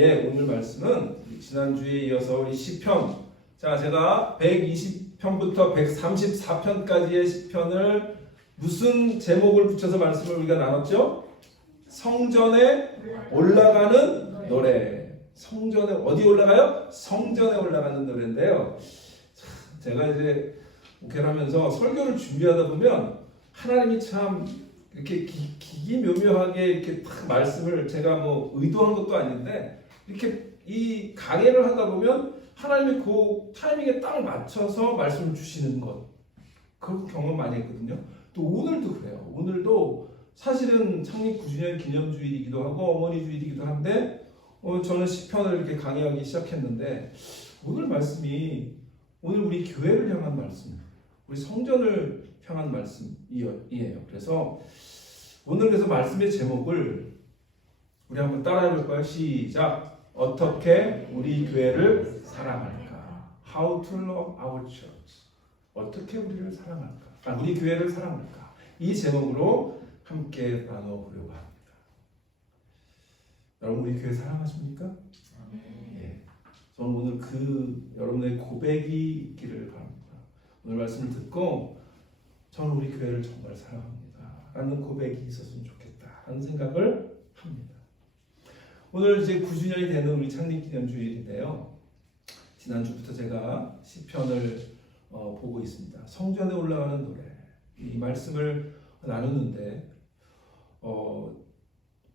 오늘 말씀은 지난주에 이어서 우리 시편, 자, 제가 120편부터 134편까지의 시편을 무슨 제목을 붙여서 말씀을 우리가 나눴죠? 성전에 올라가는 노래. 성전에 어디 올라가요? 성전에 올라가는 노래인데요. 제가 이제 목회를 하면서 설교를 준비하다 보면 하나님이 참 이렇게 기기묘묘하게 이렇게 딱 말씀을 제가 뭐 의도한 것도 아닌데 이렇게 이 강해를 하다 보면 하나님이 그 타이밍에 딱 맞춰서 말씀을 주시는 것, 그런 경험 많이 했거든요. 또 오늘도 그래요. 오늘도 사실은 창립 9주년 기념주일이기도 하고 어머니 주일이기도 한데 저는 시편을 이렇게 강의하기 시작했는데 오늘 말씀이 오늘 우리 교회를 향한 말씀, 우리 성전을 향한 말씀이에요. 그래서 오늘 그래서 말씀의 제목을 우리 한번 따라해 볼까요? 시작. 어떻게 우리 교회를 사랑할까? How to love our church. 어떻게 우리를 사랑할까? 우리 교회를 사랑할까? 이 제목으로 함께 나눠보려고 합니다. 여러분 우리 교회 사랑하십니까? 예. 저는 오늘 여러분의 고백이 있기를 바랍니다. 오늘 말씀을 듣고 저는 우리 교회를 정말 사랑합니다 라는 고백이 있었으면 좋겠다 하는 생각을 합니다. 오늘 이제 9주년이 되는 우리 창립기념주일인데요. 지난주부터 제가 시편을 보고 있습니다. 성전에 올라가는 노래, 이 말씀을 나누는데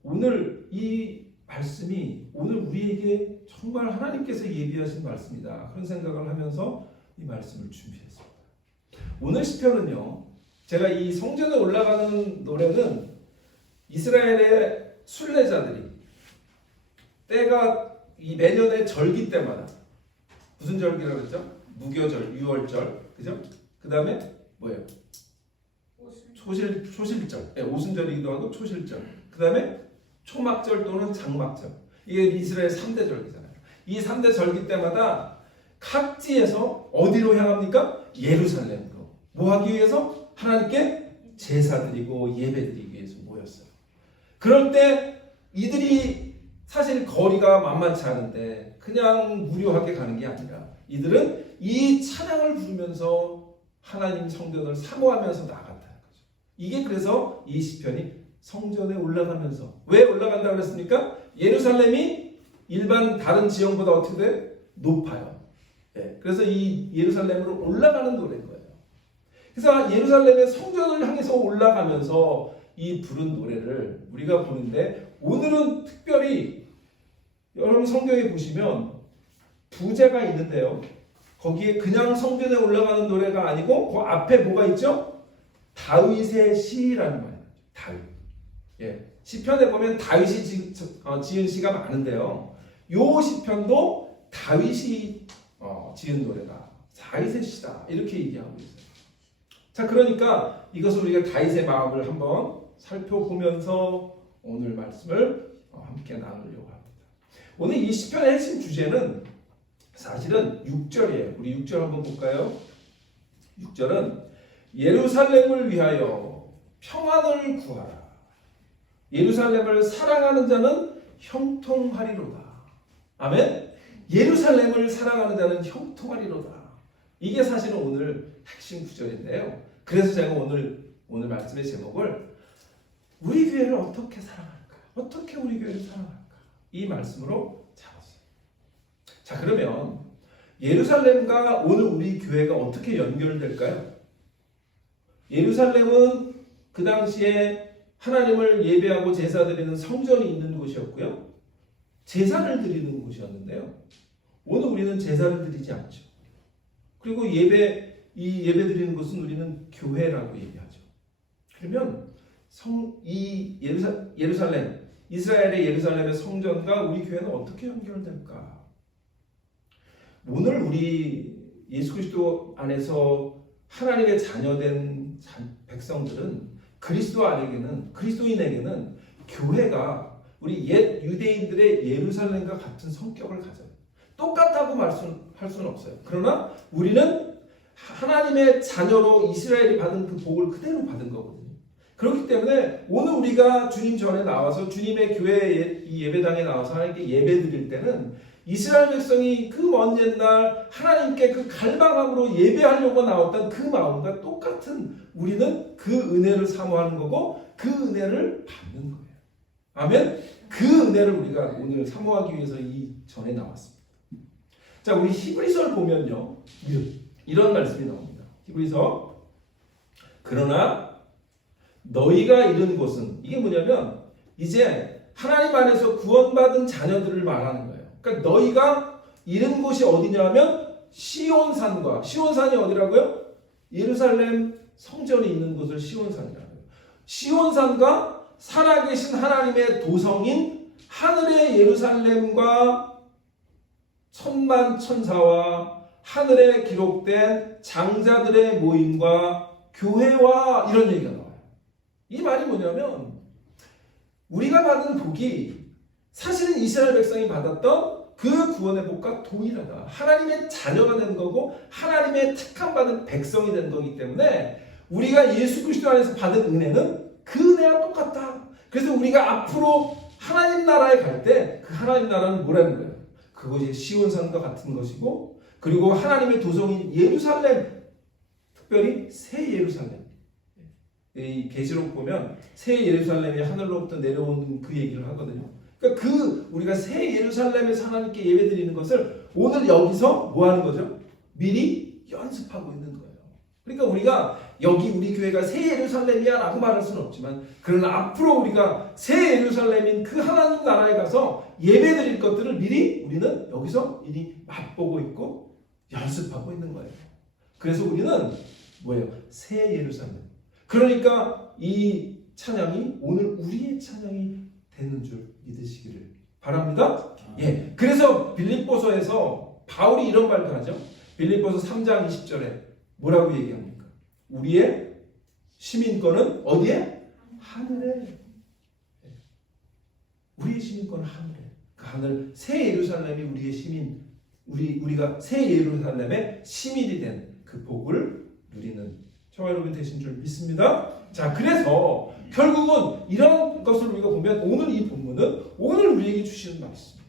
오늘 이 말씀이 오늘 우리에게 정말 하나님께서 예비하신 말씀이다 그런 생각을 하면서 이 말씀을 준비했습니다. 오늘 시편은요, 제가 이 성전에 올라가는 노래는 이스라엘의 순례자들이 때가 이 매년의 절기 때마다 무슨 절기라고 했죠? 무교절, 유월절, 그죠? 그 다음에 뭐예요? 초실절, 오순절이기도 하고 초실절. 그 다음에 초막절 또는 장막절. 이게 이스라엘 3대 절기잖아요. 이 3대 절기 때마다 각지에서 어디로 향합니까? 예루살렘으로. 뭐 하기 위해서? 하나님께 제사 드리고 예배 드리기 위해서 모였어요. 그럴 때 이들이 사실 거리가 만만치 않은데 그냥 무료하게 가는 게 아니라 이들은 이 찬양을 부르면서 하나님 성전을 사모하면서 나갔다는 거죠. 이게 그래서 이 시편이 성전에 올라가면서, 왜 올라간다고 그랬습니까? 예루살렘이 일반 다른 지형보다 어떻게 돼? 높아요. 그래서 이 예루살렘으로 올라가는 노래인 거예요. 그래서 예루살렘의 성전을 향해서 올라가면서 이 부른 노래를 우리가 보는데 오늘은 특별히 여러분 성경에 보시면 부제가 있는데요. 거기에 그냥 성전에 올라가는 노래가 아니고 그 앞에 뭐가 있죠? 다윗의 시라는 말이에요. 다윗. 시편에 보면 다윗이 지은 시가 많은데요. 요 시편도 다윗이 지은 노래다. 다윗의 시다. 이렇게 얘기하고 있어요. 자, 그러니까 이것을 우리가 다윗의 마음을 한번 살펴보면서 오늘 말씀을 함께 나누려고 합니다. 오늘 이 시편의 핵심 주제는 사실은 6절이에요. 우리 6절 한번 볼까요? 6절은 예루살렘을 위하여 평안을 구하라. 예루살렘을 사랑하는 자는 형통하리로다. 아멘? 예루살렘을 사랑하는 자는 형통하리로다. 이게 사실은 오늘 핵심 구절인데요. 그래서 제가 오늘 말씀의 제목을 우리 교회를 어떻게 사랑할까? 어떻게 우리 교회를 사랑할까? 이 말씀으로 잡았어요. 자, 그러면 예루살렘과 오늘 우리 교회가 어떻게 연결될까요? 예루살렘은 그 당시에 하나님을 예배하고 제사 드리는 성전이 있는 곳이었고요. 제사를 드리는 곳이었는데요. 오늘 우리는 제사를 드리지 않죠. 그리고 예배 드리는 곳은 우리는 교회라고 얘기하죠. 그러면 예루살렘, 이스라엘의 예루살렘의 성전과 우리 교회는 어떻게 연결될까? 오늘 우리 예수 그리스도 안에서 하나님의 자녀된 백성들은 그리스도인에게는 교회가 우리 옛 유대인들의 예루살렘과 같은 성격을 가져요. 똑같다고 할 수는 없어요. 그러나 우리는 하나님의 자녀로 이스라엘이 받은 그 복을 그대로 받은 거거든요. 그렇기 때문에 오늘 우리가 주님 전에 나와서 주님의 교회 이 예배당에 나와서 하나님께 예배 드릴 때는 이스라엘 백성이 그 먼 옛날 하나님께 그 갈망함으로 예배하려고 나왔던 그 마음과 똑같은 우리는 그 은혜를 사모하는 거고 그 은혜를 받는 거예요. 아멘. 그 은혜를 우리가 오늘 사모하기 위해서 이 전에 나왔습니다. 자, 우리 히브리서를 보면요, 이런 말씀이 나옵니다. 히브리서, 그러나 너희가 이른 곳은, 이게 뭐냐면 이제 하나님 안에서 구원받은 자녀들을 말하는 거예요. 그러니까 너희가 이른 곳이 어디냐면 시온산과, 시온산이 어디라고요? 예루살렘 성전이 있는 곳을 시온산이라고요. 시온산과 살아계신 하나님의 도성인 하늘의 예루살렘과 천만 천사와 하늘에 기록된 장자들의 모임과 교회와 이런 얘기가 나와요. 이 말이 뭐냐면 우리가 받은 복이 사실은 이스라엘 백성이 받았던 그 구원의 복과 동일하다. 하나님의 자녀가 된 거고 하나님의 택함받은 백성이 된 거기 때문에 우리가 예수 그리스도 안에서 받은 은혜는 그 은혜와 똑같다. 그래서 우리가 앞으로 하나님 나라에 갈 때 그 하나님 나라는 뭐라는 거예요? 그것이 시온산과 같은 것이고, 그리고 하나님의 도성인 예루살렘, 특별히 새 예루살렘. 이 계시록 보면 새 예루살렘이 하늘로부터 내려오는 그 얘기를 하거든요. 그러니까 그 우리가 새 예루살렘에서 하나님께 예배드리는 것을 오늘 여기서 뭐 하는 거죠? 미리 연습하고 있는 거예요. 그러니까 우리가 여기 우리 교회가 새 예루살렘이야 라고 말할 수는 없지만, 그러나 앞으로 우리가 새 예루살렘인 그 하나님 나라에 가서 예배드릴 것들을 미리 우리는 여기서 미리 맛보고 있고 연습하고 있는 거예요. 그래서 우리는 뭐예요? 새 예루살렘. 그러니까 이 찬양이 오늘 우리의 찬양이 되는 줄 믿으시기를 바랍니다. 예. 그래서 빌립보서에서 바울이 이런 말도 하죠. 빌립보서 3장 20절에 뭐라고 얘기합니까? 우리의 시민권은 어디에? 하늘에. 우리의 시민권은 하늘에. 그 하늘 새 예루살렘이 우리의 시민, 우리가 새 예루살렘의 시민이 된 그 복을 누리는 저와 여러분 되신 줄 믿습니다. 자, 그래서 결국은 이런 것을 우리가 보면 오늘 이 본문은 오늘 우리에게 주시는 말씀이에요.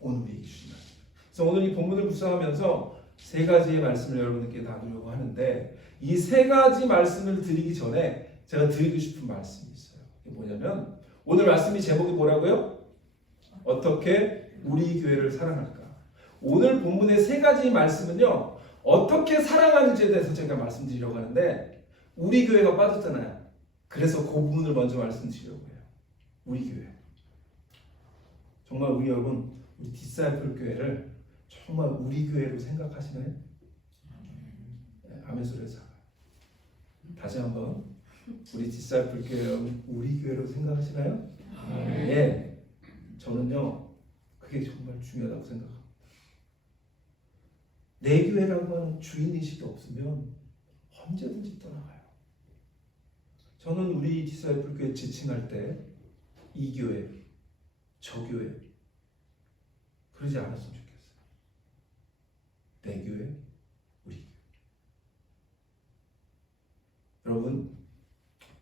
오늘 우리에게 주시는 말씀. 그래서 오늘 이 본문을 묵상하면서 세 가지의 말씀을 여러분께 나누려고 하는데, 이 세 가지 말씀을 드리기 전에 제가 드리고 싶은 말씀이 있어요. 이게 뭐냐면 오늘 말씀이 제목이 뭐라고요? 어떻게 우리 교회를 사랑할까? 오늘 본문의 세 가지 말씀은요, 어떻게 사랑하는지에 대해서 제가 말씀드리려고 하는데, 우리 교회가 빠졌잖아요. 그래서 그 부분을 먼저 말씀드리려고 해요. 우리 교회. 정말 우리 여러분, 우리 디사이플 교회를 정말 우리 교회로 생각하시나요? 아멘 소리에서 다시 한번, 우리 디사이플 교회 여러분, 우리 교회로 생각하시나요? 예. 저는요, 그게 정말 중요하다고 생각합니다. 내 교회라고 하는 주인의식이 없으면 언제든지 떠나가요. 저는 우리 디사이플 교회 지칭할 때 이 교회, 저 교회 그러지 않았으면 좋겠어요. 내 교회, 우리 교회. 여러분,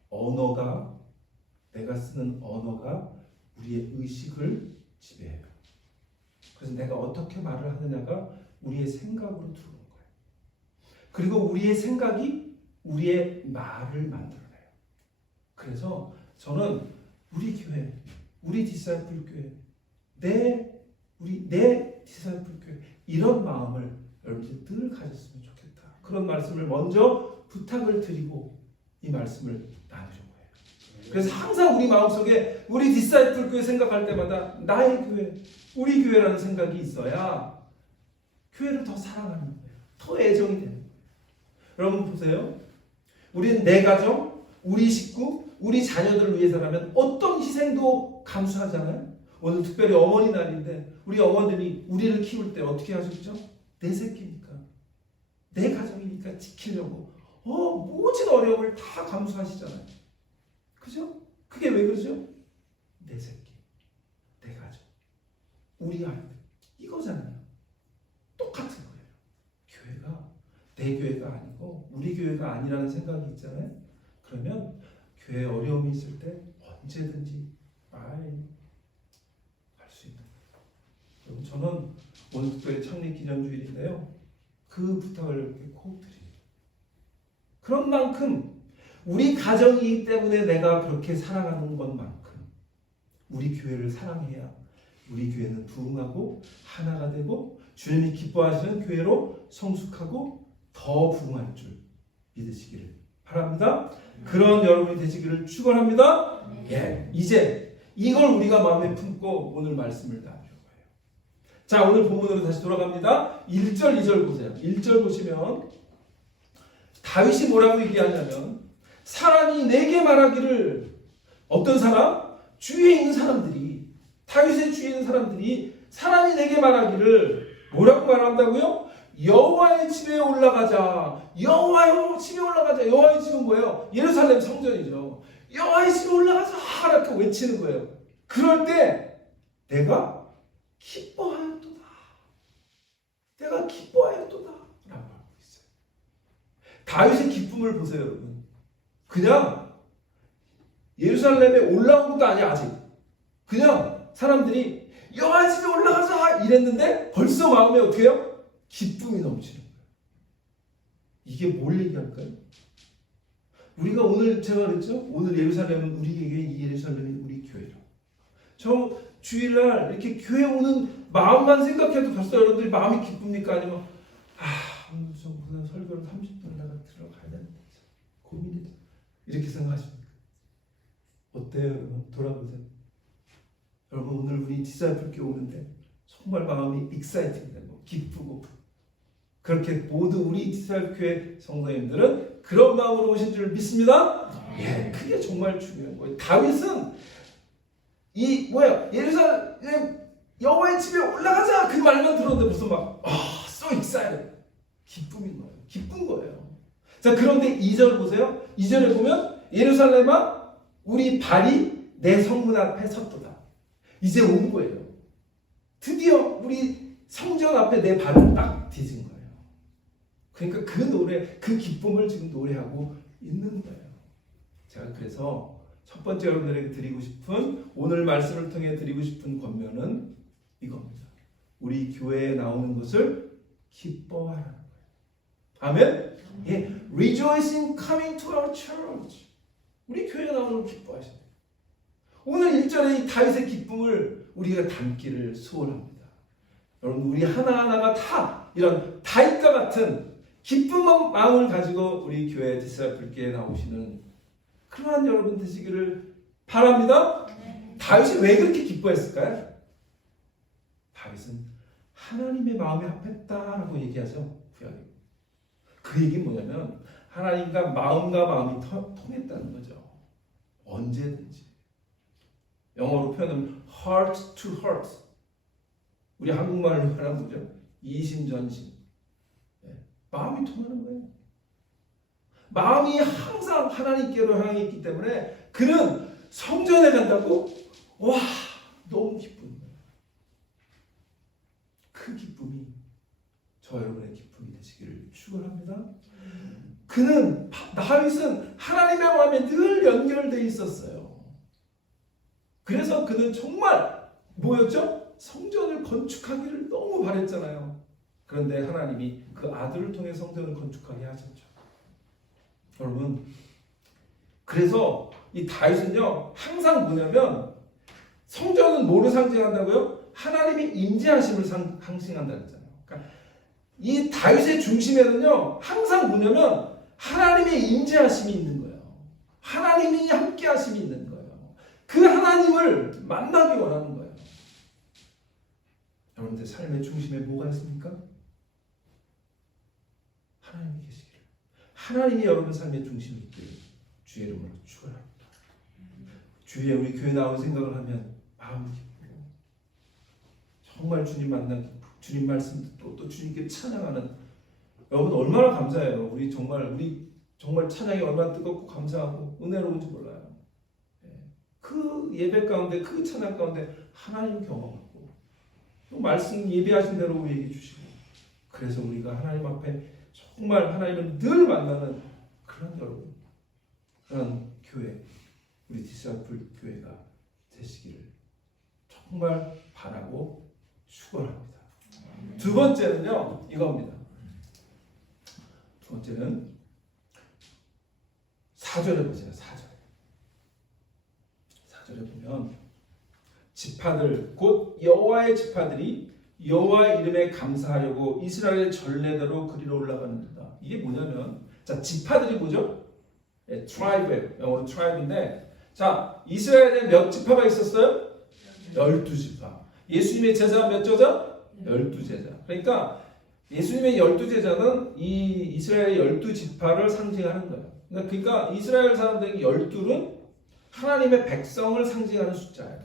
언어가, 내가 쓰는 언어가 우리의 의식을 지배해요. 그래서 내가 어떻게 말을 하느냐가 우리의 생각으로 들어오는 거예요. 그리고 우리의 생각이 우리의 말을 만들어내요. 그래서 저는 우리 교회, 우리 디사이플 교회, 내 디사이플 교회, 이런 마음을 여러분들이 늘 가졌으면 좋겠다. 그런 말씀을 먼저 부탁을 드리고 이 말씀을 나누려고 해요. 그래서 항상 우리 마음속에 우리 디사이플 교회 생각할 때마다 나의 교회, 우리 교회라는 생각이 있어야 교회를 더 사랑하는 거예요. 더 애정이 되는 거예요. 여러분 보세요. 우리는 내 가정, 우리 식구, 우리 자녀들을 위해서라면 어떤 희생도 감수하잖아요. 오늘 특별히 어머니 날인데 우리 어머님이 우리를 키울 때 어떻게 하셨죠? 내 새끼니까, 내 가정이니까 지키려고 모든 어려움을 다 감수하시잖아요. 그죠? 그게 왜 그러죠? 내 새끼, 내 가정, 우리 아이들, 이거잖아요. 똑같은 거예요. 교회가 내 교회가 아니고 우리 교회가 아니라는 생각이 있잖아요. 그러면 교회에 어려움이 있을 때 언제든지 할 수 있는 거예요. 여러분, 저는 오늘 특별히 창립 기념주일인데요. 그 부탁을 이렇게 꼭 드립니다. 그런 만큼 우리 가정이기 때문에 내가 그렇게 사랑하는 것만큼 우리 교회를 사랑해야 우리 교회는 부흥하고 하나가 되고 주님이 기뻐하시는 교회로 성숙하고 더 부흥할 줄 믿으시기를 바랍니다. 그런 여러분이 되시기를 축원합니다. 예, 이제 이걸 우리가 마음에 품고 오늘 말씀을 나누려고 해요. 자, 오늘 본문으로 다시 돌아갑니다. 1절, 2절 보세요. 1절 보시면 다윗이 뭐라고 얘기하냐면 사람이 내게 말하기를, 어떤 사람? 주위에 있는 사람들이, 다윗의 주위에 있는 사람들이 사람이 내게 말하기를 뭐라고 말한다고요? 여호와의 집에 올라가자. 여호와의 집에 올라가자. 여호와의 집은 뭐예요? 예루살렘 성전이죠. 여호와의 집에 올라가자 이렇게 외치는 거예요. 그럴 때 내가 기뻐하였도다. 내가 기뻐하였도다 라고 하고 있어요. 다윗의 기쁨을 보세요, 여러분. 그냥 예루살렘에 올라온 것도 아니야. 아직 그냥 사람들이 여호와의 집에 올라가자 이랬는데 벌써 마음에 어떻게 해요? 기쁨이 넘치는 거예요. 이게 뭘 얘기할까요? 우리가 오늘 제가 그랬죠? 오늘 예루살렘은 우리에게, 이 예루살렘이 우리 교회로. 저 주일날 이렇게 교회 오는 마음만 생각해도 벌써 여러분들이 마음이 기쁩니까? 아니면 오늘 좀 무슨 설교를 30분 내가 들어가야 되는데 고민이 돼. 이렇게 생각하십니까? 어때요, 여러분? 돌아보세요. 여러분, 오늘 우리 디사이플 교회 오는데 정말 마음이 익사이팅되고 기쁘고, 그렇게 모두 우리 디사이플 교회 성도님들은 그런 마음으로 오신 줄 믿습니다. 예, 그게 정말 중요한 거예요. 다윗은 예루살렘 여호와의 집에 올라가자 그 말만 들었는데 무슨 막 so excited, 기쁨인 거예요. 기쁜 거예요. 자, 그런데 2절 보세요. 2절에 보면 예루살렘아 우리 발이 내 성문 앞에 섰도다. 이제 온 거예요. 드디어 우리 성전 앞에 내 발을 딱 디딘 거예요. 그러니까 그 노래, 그 기쁨을 지금 노래하고 있는 거예요. 제가 그래서 첫 번째 여러분들에게 드리고 싶은, 오늘 말씀을 통해 드리고 싶은 권면은 이겁니다. 우리 교회에 나오는 것을 기뻐하라는 거예요. 아멘? 예, rejoice in coming to our church. 우리 교회에 나오는 걸 기뻐하셔야 돼요. 오늘 1절에 이 다윗의 기쁨을 우리가 담기를 소원합니다. 여러분, 우리 하나하나가 다 이런 다윗과 같은 기쁜 마음을 가지고 우리 교회 디사이플교회에 나오시는 그러한 여러분 되시기를 바랍니다. 다윗이 왜 그렇게 기뻐했을까요? 다윗은 하나님의 마음에 합했다라고 얘기하죠. 구약에. 그 얘기는 뭐냐면 하나님과 마음이 통했다는 거죠. 언제든지. 영어로 표현하면 heart to heart. 우리 한국말로 하면 뭐죠? 이심전심. 네. 마음이 통하는 거예요. 마음이 항상 하나님께로 향해 있기 때문에 그는 성전에 간다고 와 너무 기쁜 거예요. 그 기쁨이 저 여러분의 기쁨이 되시기를 축원합니다. 다윗은 하나님의 마음에 늘 연결되어 있었어요. 그래서 그는 정말 뭐였죠? 성전을 건축하기를 너무 바랬잖아요. 그런데 하나님이 그 아들을 통해 성전을 건축하게 하셨죠. 여러분, 그래서 이 다윗은요 항상 뭐냐면 성전은 뭐를 상징한다고요? 하나님의 임재하심을 상징한다 그랬잖아요. 그러니까 이 다윗의 중심에는요 항상 뭐냐면 하나님의 임재하심이 있는 거예요. 하나님이 함께하심이 있는 거예요. 그 하나님을 만나기 원하는 거예요. 여러분들 삶의 중심에 뭐가 있습니까? 하나님이 계시기를. 하나님이 여러분 삶의 중심에 있기를 주의 이름으로 축원합니다. 주위에 우리 교회 나온 생각을 하면 마음이 기쁘고 정말 주님 만나기, 주님 말씀 듣고 또 주님께 찬양하는 여러분 얼마나 감사해요. 우리 정말 찬양이 얼마나 뜨겁고 감사하고 은혜로운지 몰라요. 그 예배 가운데, 그 찬양 가운데 하나님 경험하고 또 말씀 예배하신 대로 얘기해 주시고, 그래서 우리가 하나님 앞에 정말 하나님을 늘 만나는 그런 여러분, 그런 교회, 우리 디사이플 교회가 되시기를 정말 바라고 축원합니다. 두 번째는요, 이겁니다. 두 번째는 4절에 보세요. 4절에 보면 지파들 곧 여호와의 지파들이 여호와의 이름에 감사하려고 이스라엘 전례대로 그리로 올라가는다. 이게 뭐냐면, 자, 지파들이 뭐죠? 네, 트라이브, 영어로 트라이브인데, 자, 이스라엘에 몇 지파가 있었어요? 12지파. 예수님의 제자 몇 제자? 12제자. 그러니까 예수님의 12제자는 이 이스라엘의 12지파를 상징하는 거예요. 그러니까 이스라엘 사람들에게 12는 하나님의 백성을 상징하는 숫자예요.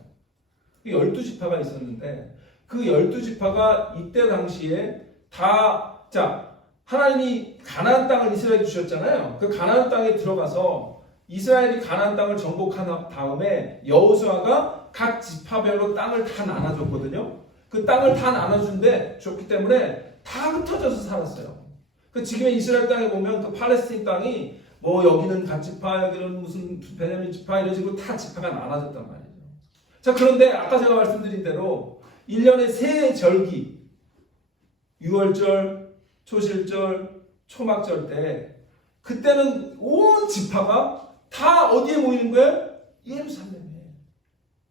12지파가 있었는데 그 12지파가 이때 당시에 다, 자, 하나님이 가나안 땅을 이스라엘에 주셨잖아요. 그 가나안 땅에 들어가서 이스라엘이 가나안 땅을 정복한 다음에 여호수아가 각 지파별로 땅을 다 나눠줬거든요. 그 땅을 다 나눠준데 줬기 때문에 다 흩어져서 살았어요. 그 지금의 이스라엘 땅에 보면 그 팔레스틴 땅이 뭐 여기는 갓 지파, 여기는 무슨 베냐민 지파 이런 식으로 다 지파가 나눠졌단 말이에요. 자, 그런데 아까 제가 말씀드린 대로 1년에 세 절기, 유월절, 초실절, 초막절 때 그때는 온 지파가 다 어디에 모이는 거예요? 예루살렘에.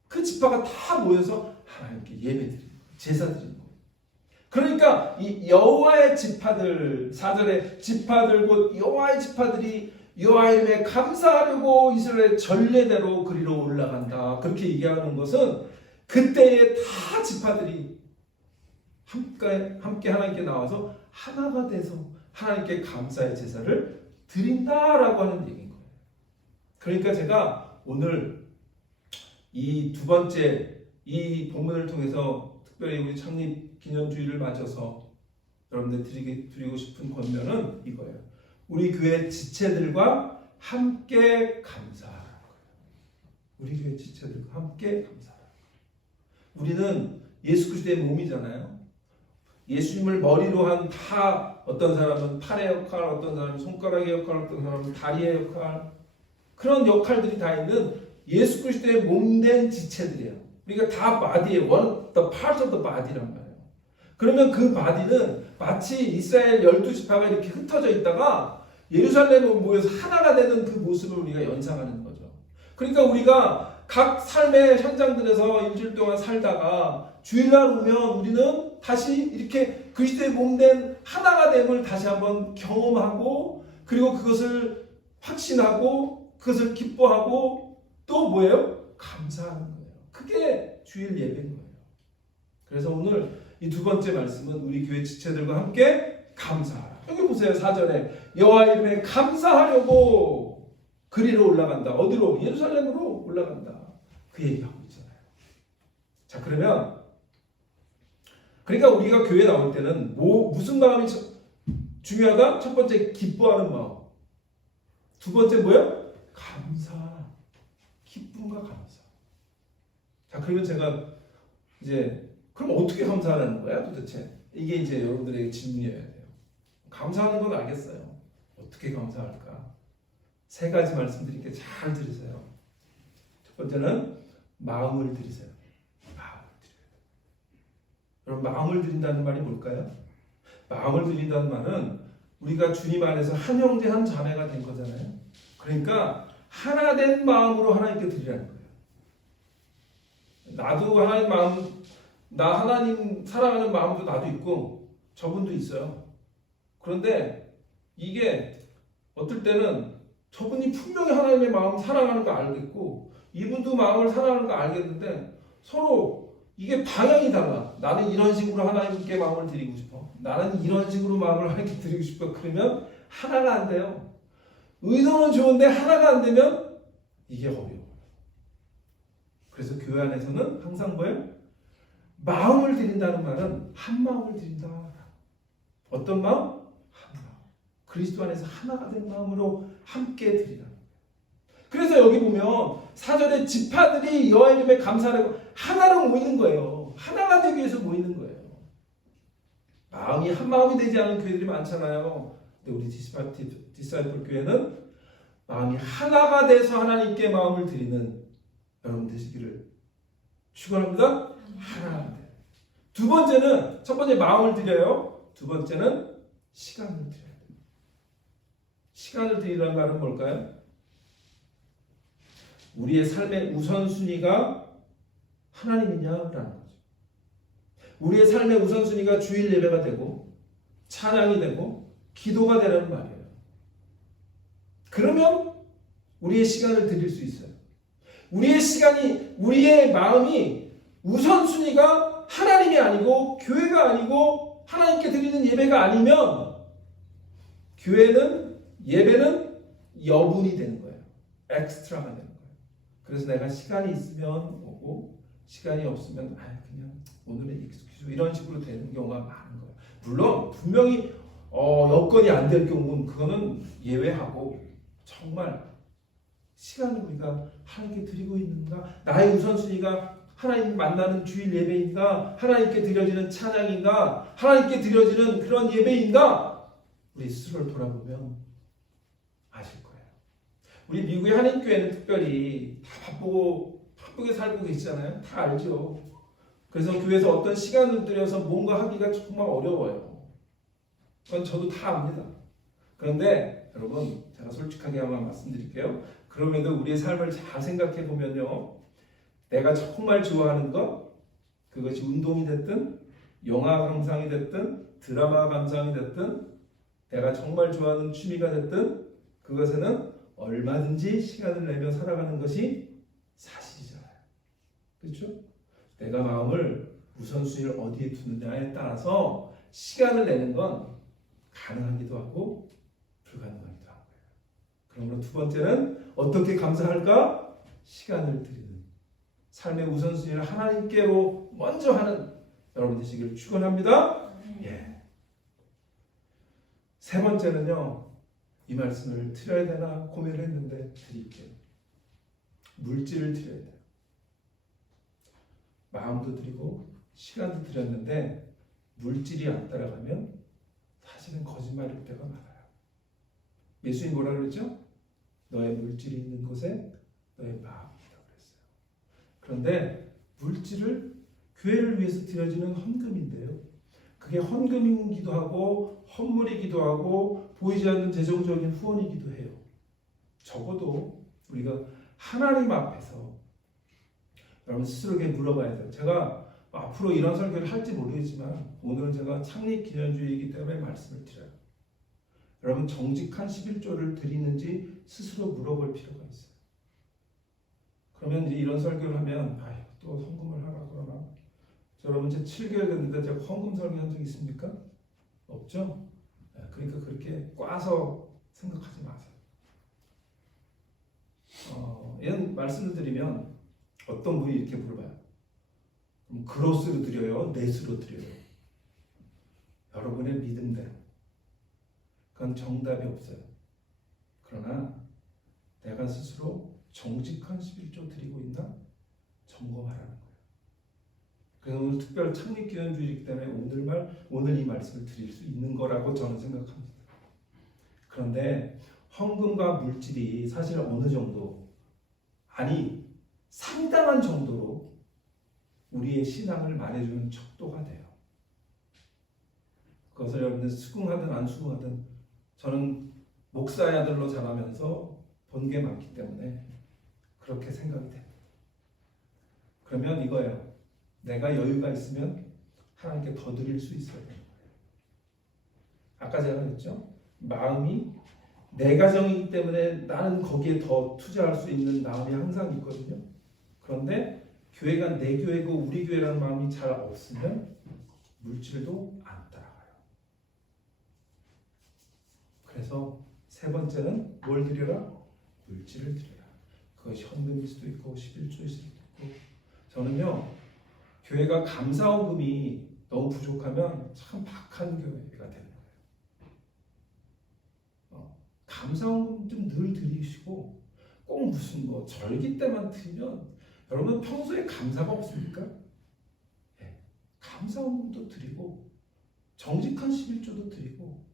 그 지파가 다 모여서 하나님께 예배드리는 거예요. 제사드리는 거예요. 그러니까 이 여호와의 지파들, 4절에 지파들 곧 여호와의 지파들이 여호와의 이름에 감사하려고 이스라엘 전례대로 그리로 올라간다. 그렇게 얘기하는 것은 그때의 다 지파들이 함께 하나님께 나와서 하나가 돼서 하나님께 감사의 제사를 드린다라고 하는 얘기인 거예요. 그러니까 제가 오늘 이 두 번째 이 본문을 통해서 특별히 우리 창립 기념주의를 맞아서 여러분들 드리고 싶은 권면은 이거예요. 우리 교회 지체들과 함께 감사하라는 거예요. 우리 교회 지체들과 함께 감사하라는 거예요. 우리는 예수 그리스도의 몸이잖아요. 예수님을 머리로 한 다, 어떤 사람은 팔의 역할, 어떤 사람은 손가락의 역할, 어떤 사람은 다리의 역할, 그런 역할들이 다 있는 예수 그리스도의 몸된 지체들이에요. 우리가 다 body예요. one the part of the body란 말이에요. 그러면 그 body는 마치 이스라엘 12지파가 이렇게 흩어져 있다가 예루살렘에 모여서 하나가 되는 그 모습을 우리가 연상하는 거죠. 그러니까 우리가 각 삶의 현장들에서 일주일 동안 살다가 주일날 오면 우리는 다시 이렇게 그리스도의 몸된 하나가 됨을 다시 한번 경험하고, 그리고 그것을 확신하고 그것을 기뻐하고 또 뭐예요? 감사하는 거예요. 그게 주일 예배인 거예요. 그래서 오늘 이 두 번째 말씀은 우리 교회 지체들과 함께 감사하라. 여기 보세요. 4절에 여호와 이름에 감사하려고 그리로 올라간다. 어디로? 예루살렘으로 올라간다. 그 얘기하고 있잖아요. 자, 그러니까 우리가 교회 나올 때는 무슨 마음이 중요하다? 첫 번째, 기뻐하는 마음. 두 번째 뭐예요? 감사. 기쁨과 감사. 자, 그러면 제가 이제 그럼 어떻게 감사하는 거야 도대체? 이게 이제 여러분들에게 질문이어야 돼요. 감사하는 건 알겠어요. 어떻게 감사할까? 세 가지 말씀드릴게 잘 들으세요. 첫 번째는 마음을 들이세요. 마음을 드려요. 여러분, 마음을 드린다는 말이 뭘까요? 마음을 드린다는 말은 우리가 주님 안에서 한 형제 한 자매가 된 거잖아요. 그러니까 하나 된 마음으로 하나님께 드리라는 거예요. 나도 하나님 마음, 나 하나님 사랑하는 마음도 나도 있고 저분도 있어요. 그런데 이게 어떨 때는 저분이 분명히 하나님의 마음 사랑하는 거 알겠고 이분도 마음을 사랑하는 거 알겠는데 서로 이게 방향이 달라. 나는 이런 식으로 하나님께 마음을 드리고 싶어. 나는 이런 식으로 마음을 하나님께 드리고 싶어. 그러면 하나가 안 돼요. 의도는 좋은데 하나가 안 되면 이게 어려워요. 그래서 교회 안에서는 항상 뭐예요? 마음을 드린다는 말은 한 마음을 드린다. 어떤 마음? 한 마음. 그리스도 안에서 하나가 된 마음으로 함께 드리라. 그래서 여기 보면 4절에 지파들이 여호와 이름에 감사하고 하나로 모이는 거예요. 하나가 되기 위해서 모이는 거예요. 마음이 한 마음이 되지 않은 교회들이 많잖아요. 근데 우리 디사이플 교회는 마음이 하나가 돼서 하나님께 마음을 드리는 여러분 되시기를 축원합니다. 하나가 돼. 두 번째는 첫 번째 마음을 드려요. 두 번째는 시간을 드려야 돼요. 시간을 드리라는 말은 뭘까요? 우리의 삶의 우선순위가 하나님이냐라는 거죠. 우리의 삶의 우선순위가 주일 예배가 되고 찬양이 되고 기도가 되라는 말이에요. 그러면 우리의 시간을 드릴 수 있어요. 우리의 마음이 우선순위가 하나님이 아니고 교회가 아니고 하나님께 드리는 예배가 아니면 예배는 여분이 되는 거예요. 엑스트라가 되는 거예요. 그래서 내가 시간이 있으면 오고 시간이 없으면 그냥 오늘의 익스큐즈 이런 식으로 되는 경우가 많은 거예요. 물론 분명히 여건이 안 될 경우는 그거는 예외하고 정말 시간을 우리가 하나님께 드리고 있는가? 나의 우선순위가 하나님 만나는 주일 예배인가? 하나님께 드려지는 찬양인가? 하나님께 드려지는 그런 예배인가? 우리 스스로를 돌아보면 아실 거예요. 우리 미국의 한인교회는 특별히 다 바쁘게 살고 계시잖아요. 다 알죠. 그래서 교회에서 어떤 시간을 들여서 뭔가 하기가 정말 어려워요. 그건 저도 다 압니다. 그런데 여러분 제가 솔직하게 한번 말씀드릴게요. 그럼에도 우리의 삶을 잘 생각해 보면요. 내가 정말 좋아하는 것, 그것이 운동이 됐든 영화 감상이 됐든 드라마 감상이 됐든 내가 정말 좋아하는 취미가 됐든 그것에는 얼마든지 시간을 내며 살아가는 것이 사실이잖아요. 그렇죠? 내가 마음을 우선순위를 어디에 두느냐에 따라서 시간을 내는 건 가능하기도 하고 불가능하기도 하고요. 그러므로 두 번째는 어떻게 감사할까? 시간을 드리는 삶의 우선순위를 하나님께로 먼저 하는 여러분 되시기를 축원합니다. 예. 세 번째는요. 이 말씀을 드려야 되나 고민을 했는데 드릴게요. 물질을 드려야 돼요. 마음도 드리고 시간도 드렸는데 물질이 안 따라가면 사실은 거짓말일 때가 많아요. 예수님이 뭐라 그랬죠? 너의 물질이 있는 곳에 너의 마음이 있다고 그랬어요. 그런데 물질을 교회를 위해서 드려지는 헌금인데요. 그게 헌금이기도 하고 헌물이기도 하고 보이지 않는 재정적인 후원이기도 해요. 적어도 우리가 하나님 앞에서 여러분 스스로에게 물어봐야 돼요. 제가 앞으로 이런 설교를 할지 모르겠지만 오늘은 제가 창립기념주의이기 때문에 말씀을 드려요. 여러분 정직한 11조를 드리는지 스스로 물어볼 필요가 있어요. 그러면 이제 이런 설교를 하면 또 헌금을 하라 그러나 여러분 제 7개월 됐는데 제가 헌금 설교한 적 있습니까? 없죠? 그러니까 그렇게 꽈서 생각하지 마세요. 이런 말씀을 드리면 어떤 분이 이렇게 물어봐요. 그럼 그로스로 드려요? 넷으로 드려요? 여러분의 믿음대로. 그건 정답이 없어요. 그러나 내가 스스로 정직한 11조 드리고 있나? 점검하라는 거예요. 그래서 오늘 특별 창립기념주의이기 때문에 오늘 이 말씀을 드릴 수 있는 거라고 저는 생각합니다. 그런데 헌금과 물질이 사실 어느 정도 상당한 정도로 우리의 신앙을 말해주는 척도가 돼요. 그것을 여러분들 수긍하든 안 수긍하든 저는 목사의 아들로 자라면서 본 게 많기 때문에 그렇게 생각이 됩니다. 그러면 이거예요. 내가 여유가 있으면 하나님께 더 드릴 수 있어야 되는 거예요. 아까 제가 그랬죠? 마음이 내 가정이기 때문에 나는 거기에 더 투자할 수 있는 마음이 항상 있거든요. 그런데 교회가 내 교회고 우리 교회라는 마음이 잘 없으면 물질도 안 따라가요. 그래서 세 번째는 뭘 드려라? 물질을 드려라. 그것이 헌금일 수도 있고 11조일 수도 있고 저는요. 교회가 감사헌금이 너무 부족하면 참 박한 교회가 되는 거예요. 감사헌금 좀 늘 드리시고 꼭 무슨 절기 때만 드리면 여러분 평소에 감사가 없습니까? 감사헌금도 드리고 정직한 11조도 드리고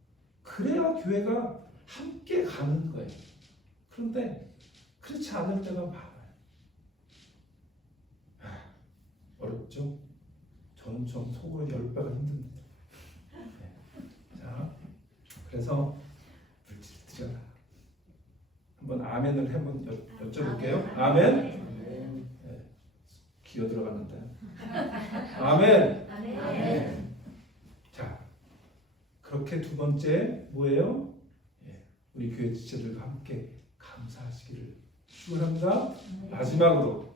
그래야 교회가 함께 가는 거예요. 그런데 그렇지 않을 때가 많아요. 어렵죠? 저는 좀 속으로 10배가 힘듭니다. 네. 자, 그래서 물질 드려라. 한번 아멘을 한번 여쭤볼게요. 아멘? 네. 기어 들어갔는데. 아멘. 아멘. 자, 그렇게 두 번째 뭐예요? 우리 교회 지체들과 함께 감사하시기를 축원합니다. 마지막으로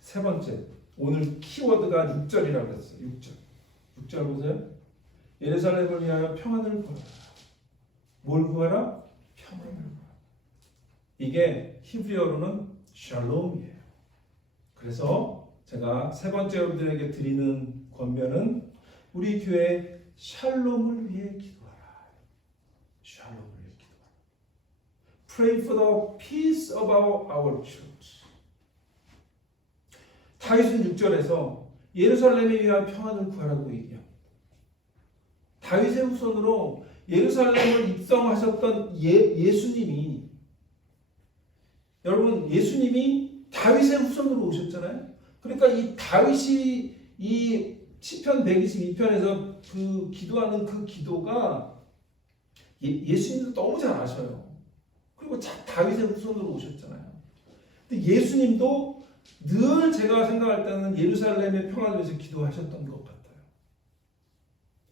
세 번째, 오늘 키워드가 6절이라고 했어요. 6절 보세요. 예루살렘을 위하여 평안을 구하라. 뭘 구하라? 평안을 구하라. 이게 히브리어로는 샬롬이에요. 그래서 제가 세 번째 여러분들에게 드리는 권면은 우리 교회 샬롬을 위해 기도하라. 샬롬을 위해 기도하라. Pray for the peace of our church. 다윗은 6절에서 예루살렘에 위한 평안을 구하라고 얘기합니다. 다윗의 후손으로 예루살렘을 입성하셨던 예수님이, 여러분 예수님이 다윗의 후손으로 오셨잖아요. 그러니까 이 다윗이 이 시편 122편에서 그 기도하는 그 기도가 예수님도 너무 잘 아셔요. 그리고 다윗의 후손으로 오셨잖아요. 근데 예수님도 늘 제가 생각할 때는 예루살렘의 평안을 위해서 기도하셨던 것 같아요.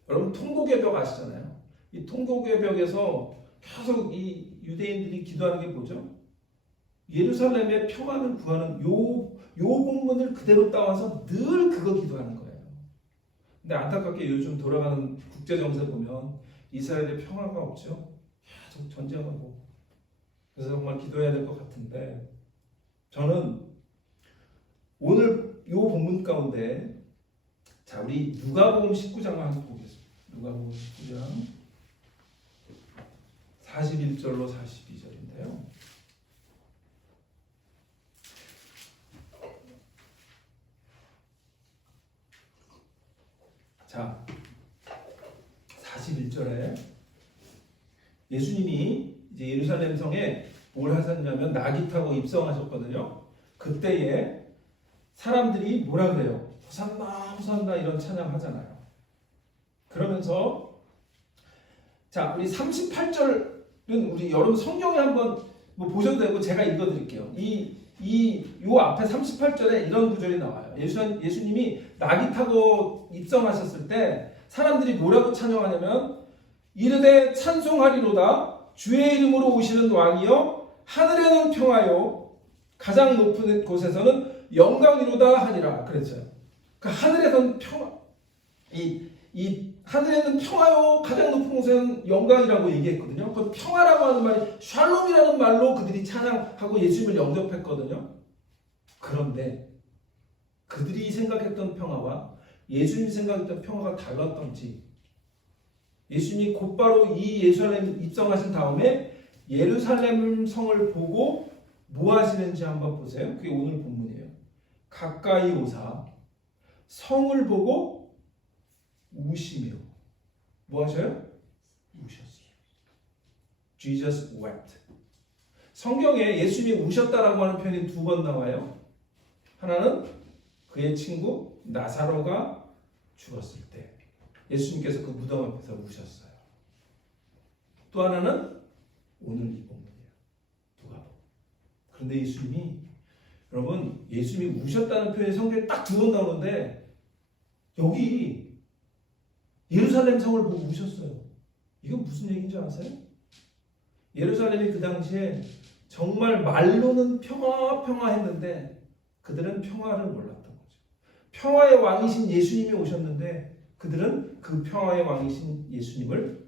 여러분 통곡의 벽 아시잖아요. 이 통곡의 벽에서 계속 이 유대인들이 기도하는 게 뭐죠? 예루살렘의 평안을 구하는 요 본문을 그대로 따와서 늘 그거 기도하는 거예요. 근데 안타깝게 요즘 돌아가는 국제 정세 보면 이스라엘의 평화가 없죠. 계속 전쟁하고. 그래서 정말 기도해야 될 것 같은데, 저는 오늘 요 본문 가운데, 자, 우리 누가복음 19장을 한번 보겠습니다. 누가복음 19장 41절로 42절인데요. 자, 41절에 예수님이 이제 예루살렘 성에 뭘 하셨냐면 낙이 타고 입성하셨거든요. 그때에 사람들이 뭐라 그래요? 호산나 호산나 이런 찬양 하잖아요. 그러면서 자, 우리 38절은 우리 여러분 성경에 한번 뭐 보셔도 되고 제가 읽어드릴게요. 요 앞에 38절에 이런 구절이 나와요. 예수님이 낙이 타고 입성하셨을 때 사람들이 뭐라고 찬양하냐면 이르되 찬송하리로다 주의 이름으로 오시는 왕이여 하늘에는 평화요 가장 높은 곳에서는 영광이로다 하니라 그랬어요. 그 하늘에는 평화, 이 하늘에는 평화요 가장 높은 곳에는 영광이라고 얘기했거든요. 그 평화라고 하는 말이 샬롬이라는 말로 그들이 찬양하고 예수님을 영접했거든요. 그런데 그들이 생각했던 평화와 예수님이 생각했던 평화가 달랐던지, 예수님이 곧바로 이 예루살렘 입성하신 다음에 예루살렘 성을 보고 뭐 하시는지 한번 보세요. 그게 오늘 본문이에요. 가까이 오사 성을 보고 우시며 뭐 하셔요? 우셨어요. Jesus wept. 성경에 예수님이 우셨다라고 하는 표현이 두 번 나와요. 하나는 그의 친구 나사로가 죽었을 때 예수님께서 그 무덤 앞에서 우셨어요. 또 하나는 오늘 이 본문이에요. 누가복음. 그런데 예수님이, 여러분 예수님이 우셨다는 표현이 성경에 딱 두 번 나오는데 여기 예루살렘 성을 보고 우셨어요. 이건 무슨 얘기인지 아세요? 예루살렘이 그 당시에 정말 말로는 평화했는데 그들은 평화를 몰랐던 거죠. 평화의 왕이신 예수님이 오셨는데 그들은 그 평화의 왕이신 예수님을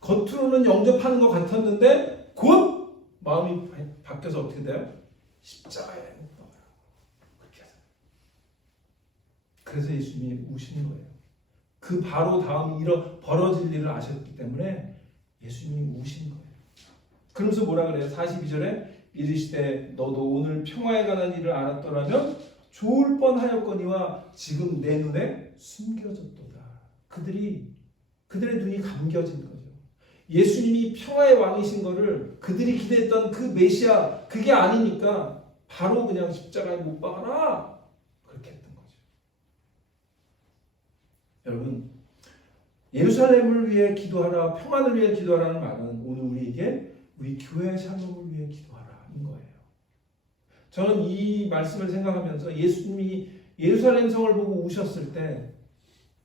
겉으로는 영접하는 것 같았는데 곧 마음이 바뀌어서 어떻게 돼요? 십자가에 못 박아요. 그렇게 해서. 그래서 예수님이 우신 거예요. 그 바로 다음 벌어질 일을 아셨기 때문에 예수님이 우신 거예요. 그러면서 뭐라 그래요? 42절에 이르시되 너도 오늘 평화에 관한 일을 알았더라면 좋을 뻔하였거니와 지금 내 눈에 숨겨졌도다. 그들의 눈이 감겨진 거죠. 예수님이 평화의 왕이신 거를 그들이 기대했던 그 메시아 그게 아니니까 바로 그냥 십자가에 못 박아라 그렇게 했던 거죠. 여러분, 예루살렘을 위해 기도하라, 평안을 위해 기도하라는 말은 오늘 우리에게 우리 교회의 샬롬을 위해 기도하라는 거예요. 저는 이 말씀을 생각하면서 예수님이 예루살렘 성을 보고 우셨을 때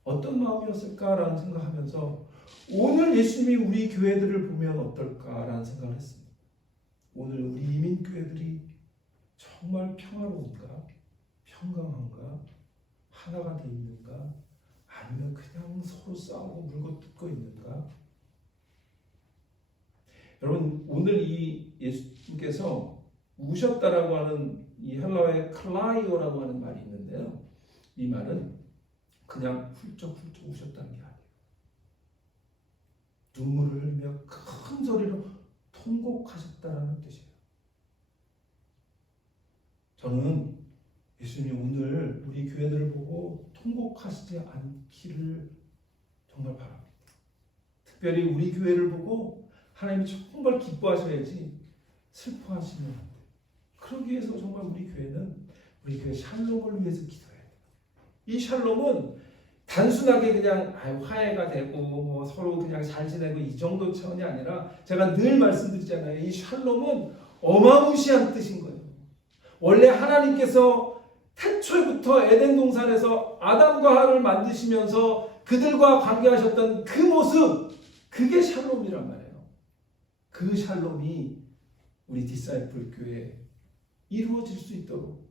어떤 마음이었을까라는 생각하면서 오늘 예수님이 우리 교회들을 보면 어떨까라는 생각을 했습니다. 오늘 우리 이민교회들이 정말 평화로운가? 평강한가? 하나가 돼 있는가? 아니면 그냥 서로 싸우고 물고 뜯고 있는가? 여러분, 오늘 이 예수님께서 우셨다라고 하는 이 헬라어의 클라이오라고 하는 말이 있는데요. 이 말은 그냥 훌쩍훌쩍 우셨다는 게 아니에요. 눈물을 흘리며 큰 소리로 통곡하셨다라는 뜻이에요. 저는 예수님이 오늘 우리 교회들을 보고 통곡하시지 않기를 정말 바랍니다. 특별히 우리 교회를 보고 하나님이 정말 기뻐하셔야지 슬퍼하시면 안 돼요. 그러기 위해서 정말 우리 교회는 우리 교회 샬롬을 위해서 기도해야 돼요. 이 샬롬은 단순하게 그냥 화해가 되고 뭐 서로 그냥 잘 지내고 이 정도 차원이 아니라 제가 늘 말씀드리잖아요. 이 샬롬은 어마무시한 뜻인 거예요. 원래 하나님께서 태초부터 에덴 동산에서 아담과 하와를 만드시면서 그들과 관계하셨던 그 모습, 그게 샬롬이란 말이에요. 그 샬롬이 우리 디사이플 교회에 이루어질 수 있도록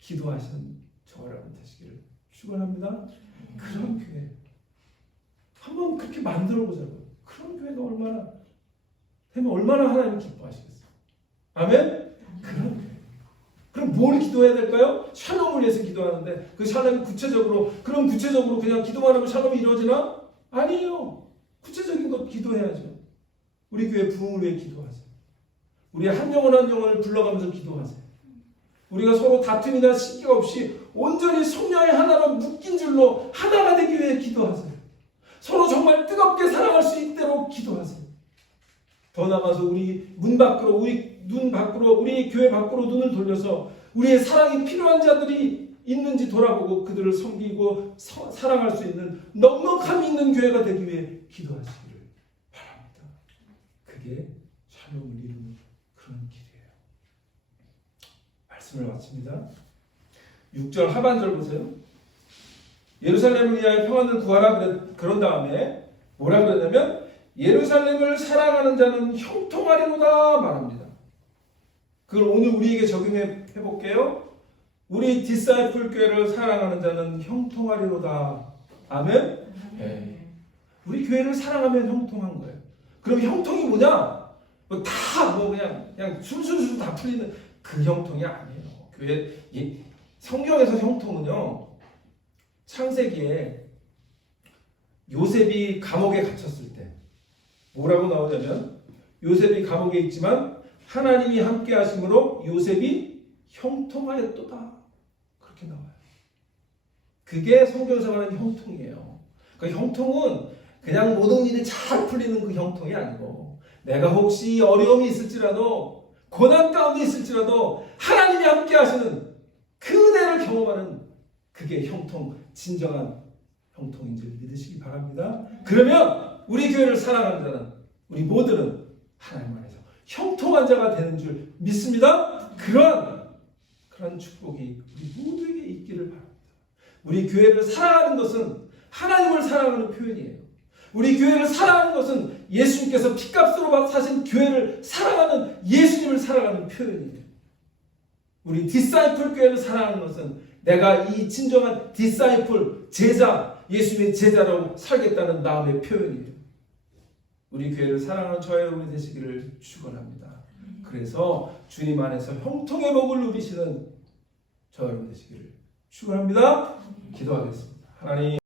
기도하신 저와 여러분 되시기를 축원합니다. 그런 교회 한번 그렇게 만들어 보자고요. 그런 교회가 얼마나 되면 얼마나 하나님 기뻐하시겠어요. 아멘? 그런 교회. 그럼 뭘 기도해야 될까요? 샬롬을 위해서 기도하는데 그 샬롬이 구체적으로 그냥 기도만 하면 샬롬이 이루어지나? 아니에요. 구체적인 것 기도해야죠. 우리 교회 부흥을 위해 기도하세요. 우리 한 영혼 한 영혼을 불러가면서 기도하세요. 우리가 서로 다툼이나 시기가 없이 온전히 성령의 하나로 묶인 줄로 하나가 되기 위해 기도하세요. 서로 정말 뜨겁게 사랑할 수 있도록 기도하세요. 더 나아가서 우리 문 밖으로, 우리 교회 밖으로 눈을 돌려서 우리의 사랑이 필요한 자들이 있는지 돌아보고 그들을 섬기고 사랑할 수 있는 넉넉함이 있는 교회가 되기 위해 기도하시기를 바랍니다. 그게 샬롬을 이루는 그런 길이에요. 말씀을 마칩니다. 6절 하반절 보세요. 예루살렘을 위하여 평안을 구하라 그런 다음에 뭐라 그러냐면 예루살렘을 사랑하는 자는 형통하리로다 말합니다. 그걸 오늘 우리에게 적용해 볼게요. 우리 디사이플 교회를 사랑하는 자는 형통하리로다. 아멘? 네. 우리 교회를 사랑하면 형통한 거예요. 그럼 형통이 뭐냐? 그냥 술술술 다 풀리는 그 형통이 아니에요. 교회 성경에서 형통은요. 창세기에 요셉이 감옥에 갇혔을 때 뭐라고 나오냐면 요셉이 감옥에 있지만 하나님이 함께 하심으로 요셉이 형통하였도다. 그렇게 나와요. 그게 성경에서 말하는 형통이에요. 그 형통은 그냥 모든 일이 잘 풀리는 그 형통이 아니고 내가 혹시 어려움이 있을지라도 고난 가운데 있을지라도 하나님이 함께 하시는 그 은혜를 경험하는 그게 형통, 진정한 형통인지 믿으시기 바랍니다. 그러면 우리 교회를 사랑하는 자는 우리 모두는 하나님 안에서 형통한 자가 되는 줄 믿습니다. 그런 축복이 우리 모두에게 있기를 바랍니다. 우리 교회를 사랑하는 것은 하나님을 사랑하는 표현이에요. 우리 교회를 사랑하는 것은 예수님께서 핏값으로 사신 교회를 사랑하는 예수님을 사랑하는 표현이에요. 우리 디사이플 교회를 사랑하는 것은 내가 이 진정한 디사이플 제자, 예수님의 제자로 살겠다는 마음의 표현이에요. 우리 교회를 사랑하는 저와 여러분이 되시기를 축원합니다. 그래서 주님 안에서 형통의 복을 누리시는 저와 여러분 되시기를 축원합니다. 기도하겠습니다. 하나님